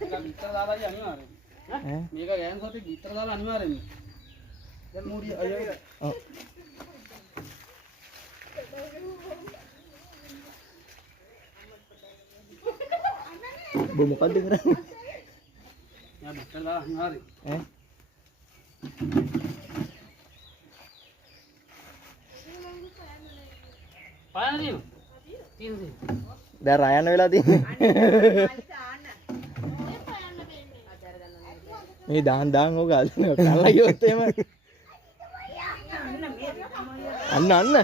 bitter දාලා අනිවාර්යෙන්. ඈ මේක ගෑන් සොටි bitter දාලා අනිවාර්යෙන්. දැන් මූඩිය අයියෝ. ඔව්. මොකක්ද කරන්නේ? යා bitter දාලා අනිවාර්යෙන්. ඈ පායන දිනු. තියෙන්නේ. දැන් රයන්න වෙලා තියෙන්නේ. මේ දාන් ඕක කල්ලා ගියොත් එහෙම අන්න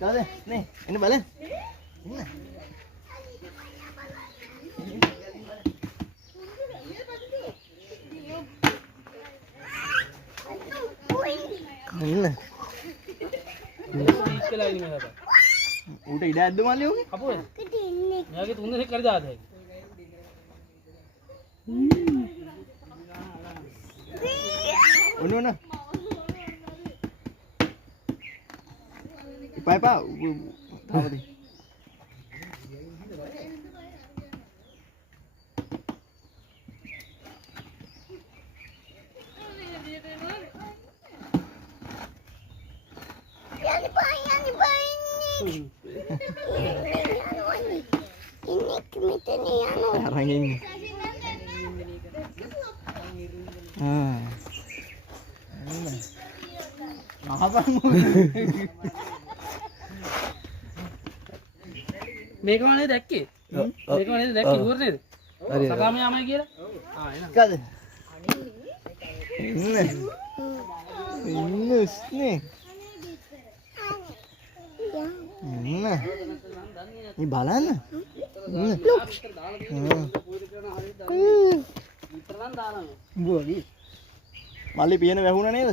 කාද නේ එන්න බලන්න එන්න ඌට ඉඩ ඇද්ද මල්ලි උගේ අපෝ මෙයාගේ තුන් දෙනෙක් කරි දාද හැකි ඔන්න එපා තාවදී මේක වනේ දැක්කේ මේක වනේ දැක්කේ ඉවර නේද හරි සකාම යාමයි කියලා එන කද ඉන්නස්නේ මේ බලන්න මල්ලි පියන වැහුණා නේද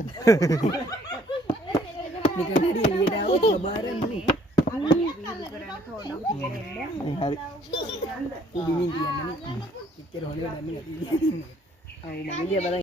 නිකන් හරි එළියට ආවොත් බබාරන්නේ හරි උඩින් කියන්නේ ඉච්චර හොලේ නැන්නේ නැති ආ මම ඉලිය බලන්න